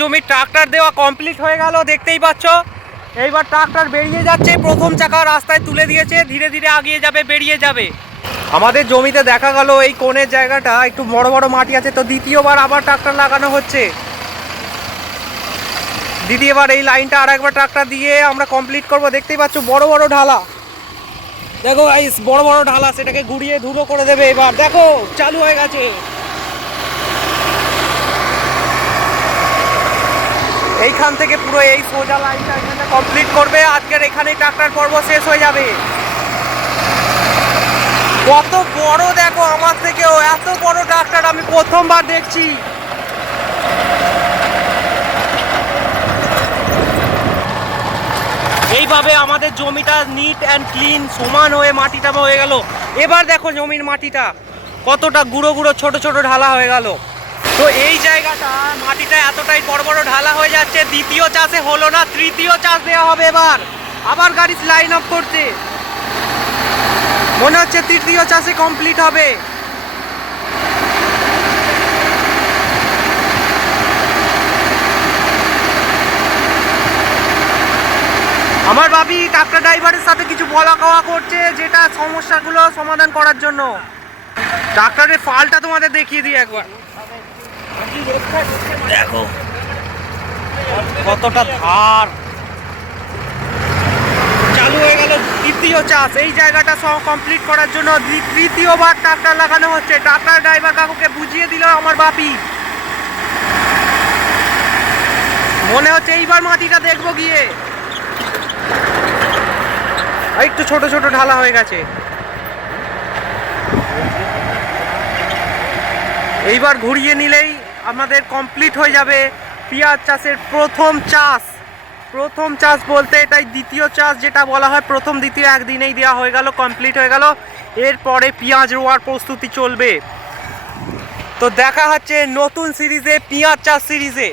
জমি ট্রাক্টর দেওয়া কমপ্লিট হয়ে গেল, দেখতেই পাচ্ছ। এইবার ট্রাক্টর বেরিয়ে যাচ্ছে, প্রথম চাকা রাস্তায় তুলে দিয়েছে, ধীরে ধীরে আগিয়ে যাবে, বেরিয়ে যাবে। আমাদের জমিতে দেখা গেল এই কোণের জায়গাটা একটু বড় বড় মাটি আছে, তো দ্বিতীয়বার আবার ট্রাক্টর লাগানো হচ্ছে। দ্বিতীয়বার এই লাইনটা আর একবার ট্রাক্টর দিয়ে আমরা কমপ্লিট করব। দেখতেই পাচ্ছ বড় বড় ঢালা, দেখো গাইস, বড় বড় ঢালা, সেটাকে ঘুরিয়ে ধুলো করে দেবে। এবার দেখো চালু হয়ে গেছে। এইখান থেকে পুরো এই সোজা লাইনটা এখানে কমপ্লিট করবে। আজকের এখানেই ট্রাক্টর পর্ব শেষ হয়ে যাবে। কত বড় দেখো, আমার থেকেও এত বড় ট্রাক্টর আমি প্রথমবার দেখছি। এইভাবে আমাদের জমিটা নিট অ্যান্ড ক্লিন সমান হয়ে মাটিটা হয়ে গেল। এবার দেখো জমির মাটিটা কতটা গুঁড়ো গুঁড়ো ছোট ছোট ঢালা হয়ে গেল। তো এই জায়গাটা মাটিটা এতটাই বড় বড় ঢালা হয়ে যাচ্ছে, দ্বিতীয় চাষে হলো না, তৃতীয় চাষ দেওয়া হবে। এবার আবার গাড়ি লাইন আপ করছে, মনে হচ্ছে তৃতীয় চাষে কমপ্লিট হবে। আমার ভাবি ট্রাক্টর ড্রাইভারের সাথে কিছু বলা কওয়া করছে, যেটা সমস্যাগুলো সমাধান করার জন্য। ট্রাক্টরের ফালটা তোমাদের দেখিয়ে দিই একবার, দেখো কতটা ধার। চালু হয়ে গেল তৃতীয় চাষ। এই জায়গাটা সব কমপ্লিট করার জন্য তৃতীয়বার ট্রাক্টর লাগানো হচ্ছে। ট্রাক্টর ড্রাইভার কাকুকে বুঝিয়ে দিল আমার বাপি। মনে হচ্ছে এইবার মাটিটা দেখবো গিয়ে। একটু ছোট ছোট ঢালা হয়ে গেছে। এইবার ঘুরিয়ে নিলেই আমাদের কমপ্লিট হয়ে যাবে পেঁয়াজ চাষের প্রথম চাষ। প্রথম চাষ বলতে এটাই দ্বিতীয় চাষ যেটা বলা হয়। প্রথম দ্বিতীয় একদিনেই দেওয়া হয়ে গেল, কমপ্লিট হয়ে গেল। এরপরে পেঁয়াজ রোয়ার প্রস্তুতি চলবে। তো দেখা হচ্ছে নতুন সিরিজে, পেঁয়াজ চাষ সিরিজে।